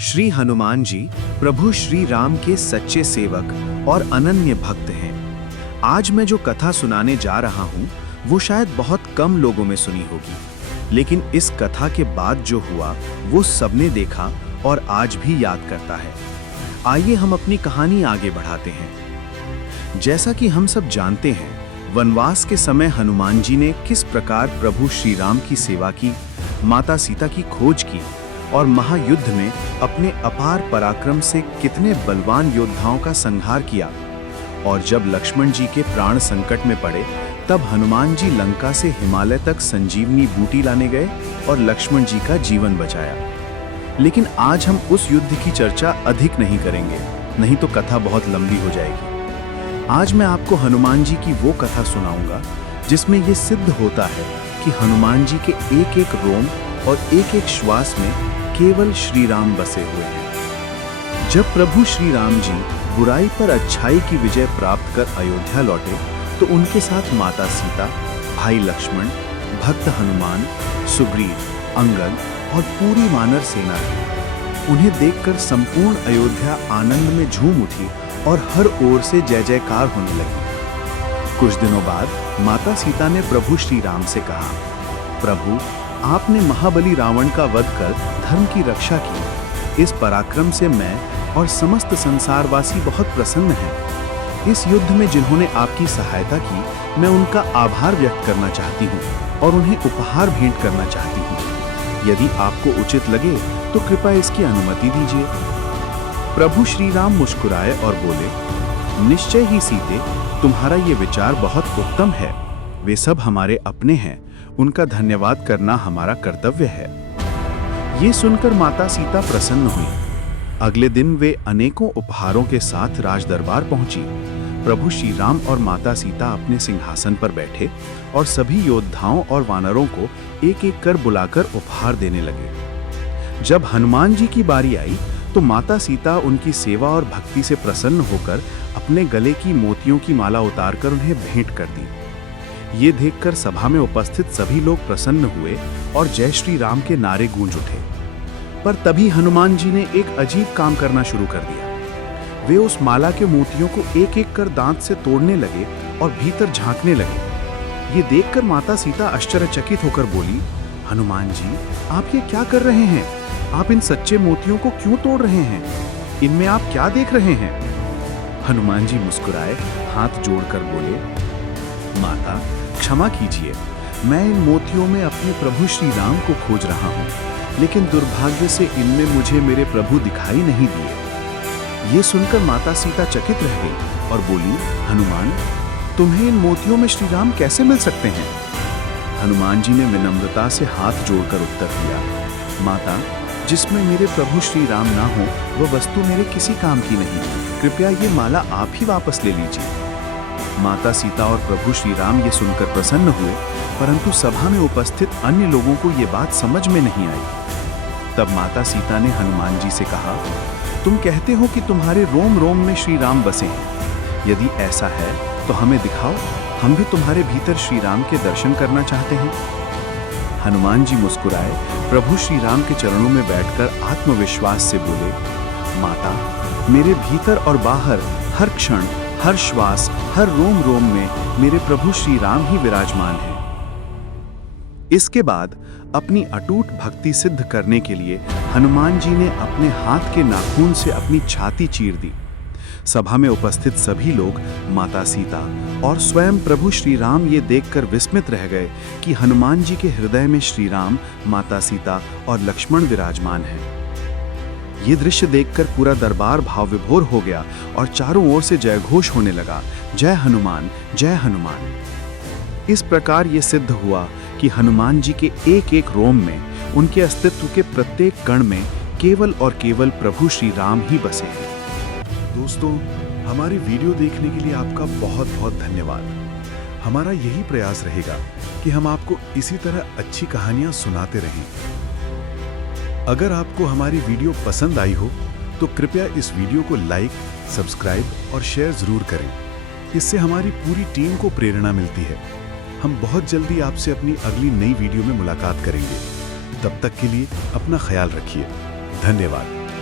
श्री हनुमान जी प्रभु श्री राम के सच्चे सेवक और अनन्य भक्त हैं। आज मैं जो कथा सुनाने जा रहा हूँ वो शायद बहुत कम लोगों में सुनी होगी, लेकिन इस कथा के बाद जो हुआ वो सबने देखा और आज भी याद करता है। आइए हम अपनी कहानी आगे बढ़ाते हैं। जैसा कि हम सब जानते हैं, वनवास के समय हनुमान जी ने किस प्रकार प्रभु श्री राम की सेवा की, माता सीता की खोज की और महायुद्ध में अपने अपार पराक्रम से कितने बलवान योद्धाओं का संहार किया। और जब लक्ष्मण जी के प्राण संकट में पड़े तब हनुमान जी लंका से हिमालय तक संजीवनी बूटी लाने गए और लक्ष्मण जी का जीवन बचाया। लेकिन आज हम उस युद्ध की चर्चा अधिक नहीं करेंगे, नहीं तो कथा बहुत लंबी हो जाएगी। आज मैं आपको हनुमान जी की वो कथा सुनाऊंगा जिसमें ये सिद्ध होता है कि हनुमान जी के एक एक रोम और एक एक श्वास में केवल श्री राम बसे हुए हैं। जब प्रभु श्री राम जी बुराई पर अच्छाई की विजय प्राप्त कर अयोध्या लौटे तो उनके साथ माता सीता, भाई लक्ष्मण, भक्त हनुमान, सुग्रीव, अंगद और पूरी वानर सेना थी। उन्हें देखकर संपूर्ण अयोध्या आनंद में झूम उठी और हर ओर से जय जयकार होने लगी। कुछ दिनों बाद माता सीता ने प्रभु श्री राम से कहा, प्रभु, आपने महाबली रावण का वध कर धर्म की रक्षा की। इस पराक्रम से मैं और समस्त संसारवासी बहुत प्रसन्न हैं। इस युद्ध में जिन्होंने आपकी सहायता की, मैं उनका आभार व्यक्त करना चाहती हूँ और उन्हें उपहार भेंट करना चाहती हूँ। यदि आपको उचित लगे तो कृपया इसकी अनुमति दीजिए। प्रभु श्री राम मुस्कुराए और बोले, निश्चय ही सीते, तुम्हारा ये विचार बहुत उत्तम है। वे सब हमारे अपने हैं, उनका धन्यवाद करना हमारा कर्तव्य है। ये सुनकर माता सीता प्रसन्न हुई। अगले दिन वे अनेकों उपहारों के साथ राजदरबार पहुंची। प्रभु श्री राम और माता सीता अपने सिंहासन पर बैठे और सभी योद्धाओं और वानरों को एक एक कर बुलाकर उपहार देने लगे। जब हनुमान जी की बारी आई तो माता सीता उनकी सेवा और भक्ति से प्रसन्न होकर अपने गले की मोतियों की माला उतारकर उन्हें भेंट कर दी। ये देखकर सभा में उपस्थित सभी लोग प्रसन्न हुए और जय श्री राम के नारे गूंज उठे। पर तभी हनुमान जी ने एक अजीब काम करना शुरू कर दिया। वे उस माला के मोतियों को एक एक कर दांत से तोड़ने लगे और भीतर झांकने लगे। ये देखकर माता सीता आश्चर्यचकित होकर बोली, हनुमान जी, आप ये क्या कर रहे हैं? आप इन सच्चे मोतियों को क्यों तोड़ रहे हैं? इनमें आप क्या देख रहे हैं? हनुमान जी मुस्कुराए, हाथ जोड़कर बोले, माता, क्षमा कीजिए, मैं इन मोतियों में अपने प्रभु श्री राम को खोज रहा हूँ, लेकिन दुर्भाग्य से इनमें मुझे मेरे प्रभु दिखाई नहीं दिए। ये सुनकर माता सीता चकित रह गई और बोली, हनुमान, तुम्हें इन मोतियों में श्री राम कैसे मिल सकते हैं? हनुमान जी ने विनम्रता से हाथ जोड़कर उत्तर दिया, माता, जिसमें मेरे प्रभु श्री राम ना हो वह वस्तु मेरे किसी काम की नहीं। कृपया ये माला आप ही वापस ले लीजिए। माता सीता और प्रभु श्री राम ये सुनकर प्रसन्न हुए, परंतु सभा में उपस्थित अन्य लोगों को ये बात समझ में नहीं आई। तब माता सीता ने हनुमान जी से कहा, तुम कहते हो कि तुम्हारे रोम रोम में श्री राम बसे हैं। यदि ऐसा है तो हमें दिखाओ, हम भी तुम्हारे भीतर श्री राम के दर्शन करना चाहते हैं। हनुमान जी मुस्कुराए, प्रभु श्री राम के चरणों में बैठकर आत्मविश्वास से बोले, माता, मेरे भीतर और बाहर हर क्षण, हर श्वास, हर रोम रोम में मेरे प्रभु श्री राम ही विराजमान हैं। इसके बाद अपनी अटूट भक्ति सिद्ध करने के लिए हनुमान जी ने अपने हाथ के नाखून से अपनी छाती चीर दी। सभा में उपस्थित सभी लोग, माता सीता और स्वयं प्रभु श्री राम ये देखकर विस्मित रह गए कि हनुमान जी के हृदय में श्री राम, माता सीता और लक्ष्मण विराजमान हैं। ये दृश्य देखकर पूरा दरबार भाव विभोर हो गया और चारों ओर से जयघोष होने लगा, जय हनुमान, जय हनुमान। इस प्रकार ये सिद्ध हुआ कि हनुमान जी के एक एक रोम में, उनके अस्तित्व के प्रत्येक कण में केवल और केवल प्रभु श्री राम ही बसे हैं। दोस्तों, हमारी वीडियो देखने के लिए आपका बहुत बहुत धन्यवाद। हमारा यही प्रयास रहेगा कि हम आपको इसी तरह अच्छी कहानियां सुनाते रहें। अगर आपको हमारी वीडियो पसंद आई हो तो कृपया इस वीडियो को लाइक, सब्सक्राइब और शेयर जरूर करें। इससे हमारी पूरी टीम को प्रेरणा मिलती है। हम बहुत जल्दी आपसे अपनी अगली नई वीडियो में मुलाकात करेंगे। तब तक के लिए अपना ख्याल रखिए। धन्यवाद।